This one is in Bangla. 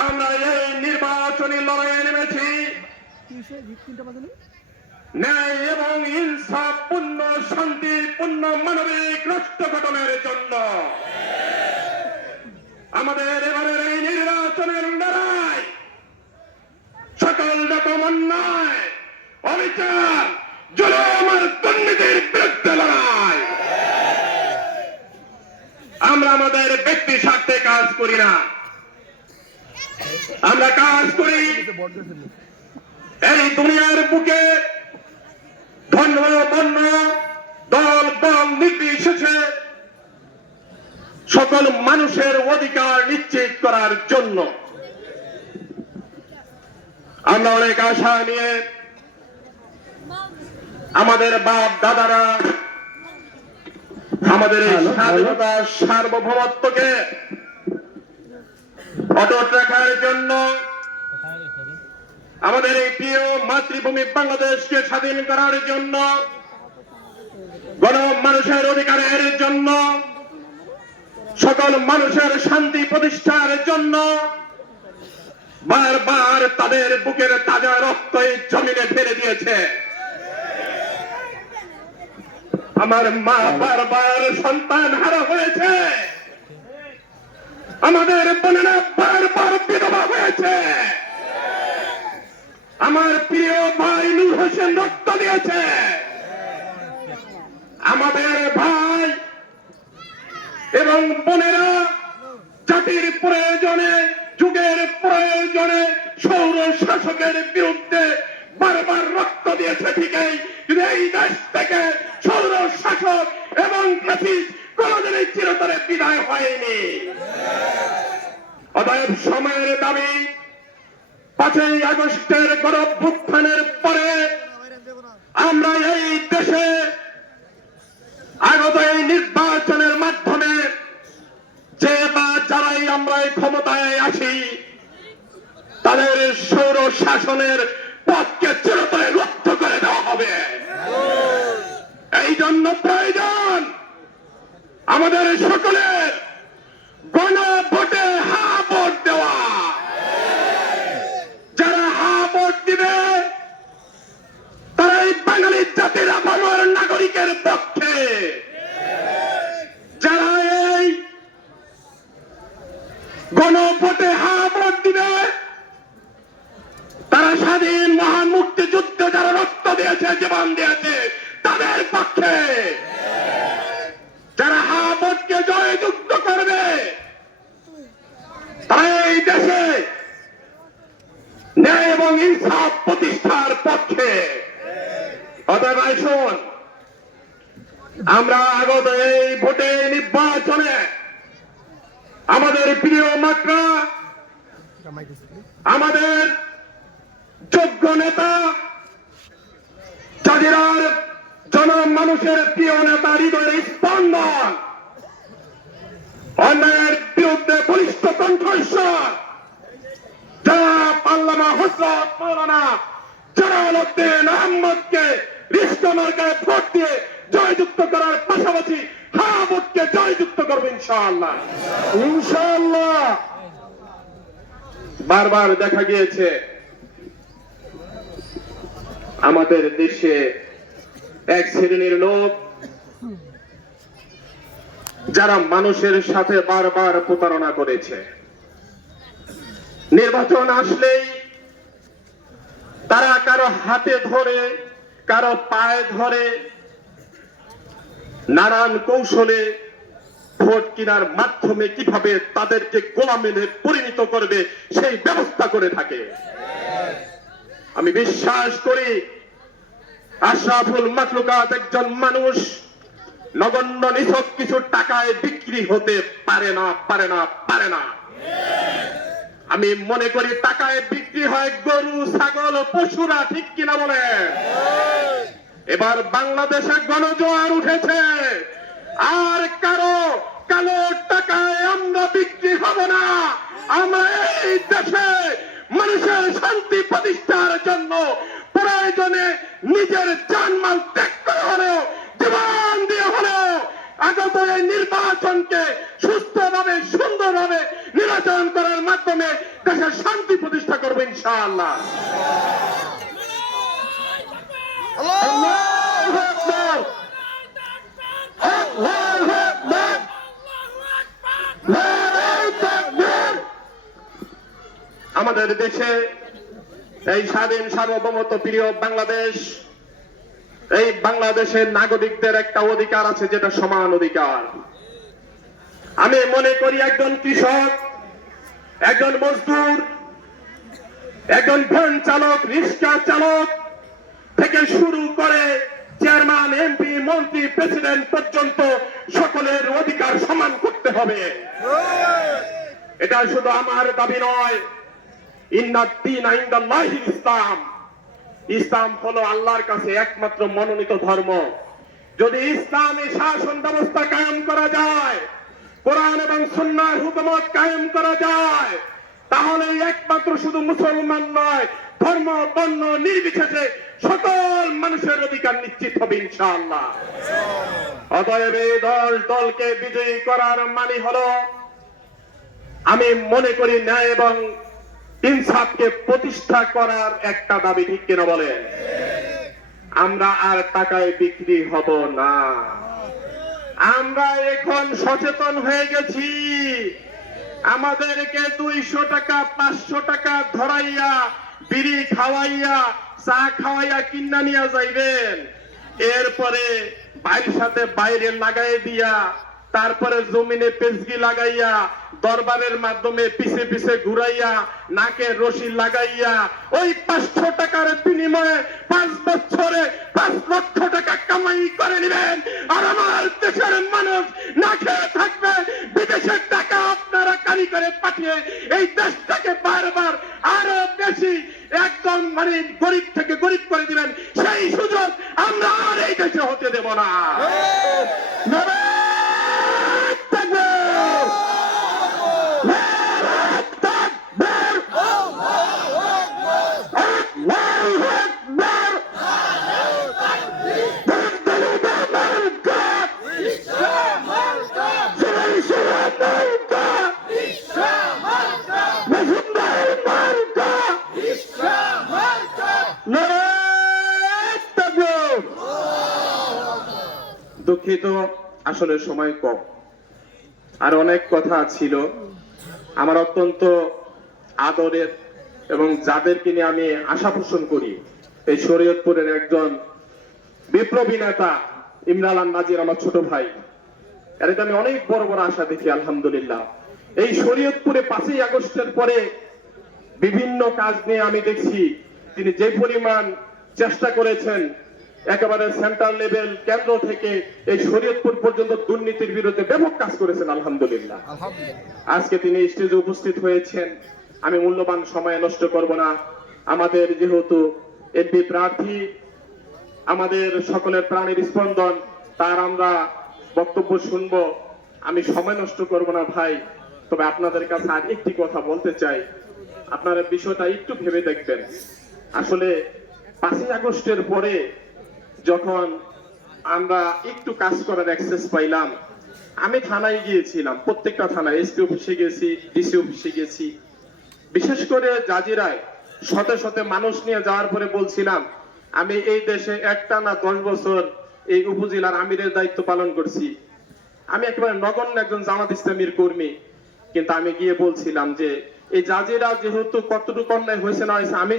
আমরা এই নির্বাচনী লড়াইয়ে নেমেছি ন্যায় এবং ইনসাফপূর্ণ শান্তিপূর্ণ মানবিক রাষ্ট্র গঠনের জন্য। আমাদের এবারের এই নির্বাচনের লড়াই সকল রকম অন্যায়, অবিচার, জুলুম আর দুর্নীতির বিরুদ্ধে লড়াই। আমরা আমাদের ব্যক্তি স্বার্থে কাজ করি না, আমরা কাজ করি এই দুনিয়ার বুকে ধন্য বন্য দল বল নির্বিশেষে সকল মানুষের অধিকার নিশ্চিত করার জন্য। আমরা অনেক আশা নিয়ে আমাদের বাপ দাদারা আমাদের এই স্বাধীনতা সার্বভৌমত্বকে অটুট রাখার জন্য, আমাদের এই প্রিয় মাতৃভূমি বাংলাদেশকে স্বাধীন করার জন্য, গণ মানুষের অধিকারের জন্য, সকল মানুষের শান্তি প্রতিষ্ঠার জন্য বারবার তাদের বুকের তাজা রক্ত এই জমিনে ফেলে দিয়েছে। আমার মা বারবার সন্তান হারা হয়েছে, আমাদের বোনেরা বারবার বিধবা হয়েছে, আমার প্রিয় ভাই নূর হোসেন রক্ত দিয়েছে। আমাদের ভাই এবং বোনেরা জাতির প্রয়োজনে, যুগের প্রয়োজনে সৌর শাসকের বিরুদ্ধে বারবার রক্ত দিয়েছে ঠিকই, কিন্তু এই দেশ থেকে সৌর শাসক এবং ফ্যাসিস্ট কোনদিনই চিরতরে বিদায় হয়নি। অতএব সময়ের দাবি 5ই আগস্টের গণঅভ্যুত্থানের পরে আমরা এই দেশে আগত এই নির্বাচনের মাধ্যমে যে বা যারাই আমরা এই ক্ষমতায় আসি তাদের সৌর শাসনের পথকে চিরতরে রুদ্ধ করে দেওয়া হবে। এই জন্য প্রয়োজন আমাদের সকলের গণভোটে হা ভোট দেওয়া। যারা হা ভোট দিবে তারাই বাঙালি জাতির আপামর নাগরিকের পক্ষে। যারা এই গণভোটে হা ভোট দিবে তারা স্বাধীন মহান মুক্তিযুদ্ধে যারা রক্ত দিয়েছে, জীবন দিয়েছে তাদের পক্ষে। যারা হা ভোটকে জয়যুক্ত করবে তারা এই দেশে ন্যায় এবং ইনসাফ প্রতিষ্ঠার পক্ষে। অতএব আসুন আমরা আগত এই ভোটে নির্বাচনে আমাদের প্রিয় মাত্রা, আমাদের যোগ্য নেতা, জাজিরার জনমানুষের প্রিয় নেতা, হৃদয়ের স্পন্দন, অন্যায়ের বিরুদ্ধে বলিষ্ঠ কণ্ঠস্বর জনাব আল্লামা হযরত মাওলানা জালালউদ্দিন আহমদকে রিষ্ট মার্কায় ভোট দিয়ে জয়যুক্ত করার পাশাপাশি হা ভোটকে জয়যুক্ত করবে ইনশাআল্লাহ। ইনশাআল্লাহ। বারবার দেখা গিয়েছে আমাদের দেশে এক শ্রেণীর লোক যারা মানুষের সাথে বারবার প্রতারণা করেছে। নির্বাচন আসলেই তারা কারো হাতে ধরে, কারো পায়ে ধরে নানান কৌশলে ভোট কেনার মাধ্যমে কিভাবে তাদেরকে গোলামে পরিণত করবে সেই ব্যবস্থা করে থাকে। আমি বিশ্বাস করি আশরাফুল মাখলুকাত একজন মানুষ নগণ্য নিছক কিছু টাকায় বিক্রি হতে পারে না, পারে না, পারে না। আমি মনে করি টাকায় বিক্রি হয় গরু, ছাগল, পশুরা, ঠিক কিনা বলেন? এবার বাংলাদেশে গণজোয়ার উঠেছে, আর কারো কালো টাকায় আমরা বিক্রি হব না। আমরা এই দেশে মানুষের শান্তি প্রতিষ্ঠার জন্য প্রয়োজনে নিজের জানমাল ত্যাগ করে হলেও, জীবন দিয়ে হলেও আগত এই নির্বাচনকে সুস্থভাবে সুন্দরভাবে নির্বাচন করার মাধ্যমে দেশের শান্তি প্রতিষ্ঠা করবো ইনশাআল্লাহ। আল্লাহু আকবার, আল্লাহু আকবার, নারায়ে তাকবীর। আমাদের দেশে এই স্বাধীন সার্বভৌমত্ব প্রিয় বাংলাদেশ, এই বাংলাদেশের নাগরিকদের একটা অধিকার আছে, যেটা সমান অধিকার। আমি মনে করি একজন কৃষক, একজন মজদুর, একজন ভ্যান চালক, রিক্সা চালক থেকে শুরু করে চেয়ারম্যান, এমপি, মন্ত্রী, প্রেসিডেন্ট পর্যন্ত সকলের অধিকার সমান করতে হবে। এটা শুধু আমার দাবি নয়। ইন্নাদ-দীনা ইনদাল্লাহিল ইসলাম। ইসলাম হলো আল্লাহর কাছে একমাত্র মনোনীত ধর্ম। যদি ইসলামে শাসন ব্যবস্থা কায়েম করা যায়, কোরআন এবং সুন্নাহর হুকুমত কায়েম করা যায়, তাহলে একমাত্র শুধু মুসলমান নয়, ধর্ম বর্ণ নির্বিশেষে সকল মানুষের অধিকার নিশ্চিত হবে ইনশাআল্লাহ। অতএব এই 10 দলকে বিজয়ী করার মানে হলো, আমি মনে করি ন্যায় এবং ইনসাফকে প্রতিষ্ঠা করার একটা দাবি। ঠিক কিনা বলেন? আমরা আর টাকায় বিক্রি হব না। আমরা এখন সচেতন হয়ে গেছি। আমাদেরকে 200 টাকা 500 টাকা ধরাইয়া, বিড়ি খাওয়াইয়া, চা খাওয়াইয়া কিনা নিয়ে যাইবেন, এরপরে বাইরের সাথে বাইরে লাগাই দিয়া, তারপরে জমিনে পেজগি লাগাইয়া, দরবারের মাধ্যমে পিছে পিছে ঘুরাইয়া, নাকে রশি লাগাইয়া, ওই 500 টাকার বিনিময়ে 5 বছরে 5 লক্ষ টাকা কামাই করে নেবেন। আর আমার দেশের মানুষ না খেয়ে থাকবে। বিদেশের টাকা আপনারা কারি করে পাঠিয়ে এই দেশটাকে বারবার আরো বেশি একদম মানে গরিব থেকে গরিব করে দিবেন। সেই সুযোগ আমরা আর এই দেশে হতে দেব না। দুঃখিত, আসলে সময় কম, আর অনেক কথা ছিল। আমার অত্যন্ত আদরের এবং যাদেরকে নিয়ে আমি আশা পোষণ করি, এই শরীয়তপুরের একজন বিপ্লবী নেতা ইমরান আল-নাজির, আমার ছোট ভাই, এর আমি অনেক বড় বড় আশা দেখি আলহামদুলিল্লাহ। এই শরীয়তপুরে 5ই আগস্টের পরে বিভিন্ন কাজ নিয়ে আমি দেখছি তিনি যে পরিমাণ চেষ্টা করেছেন, একেবারে সেন্ট্রাল লেভেল কেন্দ্র থেকে এই শরীয়তপুর পর্যন্ত দুর্নীতির বিরুদ্ধে ব্যাপক কাজ করেছেন আলহামদুলিল্লাহ। আজকে তিনি স্টেজে উপস্থিত হয়েছেন। আমি মূল্যবান সময় নষ্ট করব না। আমাদের যেহেতু এমপি প্রার্থী, আমাদের সকলের প্রাণের স্পন্দন, তার আমরা বক্তব্য শুনবো। আমি সময় নষ্ট করব না ভাই, তবে আপনাদের কাছে আর একটি কথা বলতে চাই। আপনারা বিষয়টা একটু ভেবে দেখবেন। আসলে 5ই আগস্টের পরে যখন আমরা একটু কাজ করার অ্যাক্সেস পাইলাম, আমি থানায় গিয়েছিলাম, প্রত্যেকটা থানায়, এসপি অফিসে গেছি, ডিসি অফিসে গেছি। বিশেষ করে জাজিরায় শতে শতে মানুষ নিয়ে যাওয়ার পরে বলছিলাম, আমি এই দেশে একটানা 10 বছর এই উপজেলার আমিরের দায়িত্ব পালন করছি। আমি একেবারে নগণ্য একজন জামাত ইসলামীর কর্মী, কিন্তু আমি গিয়ে বলছিলাম যে এই জাজিরা যেহেতু কতটুকু অন্যায় হয়েছে না হয়েছে আমি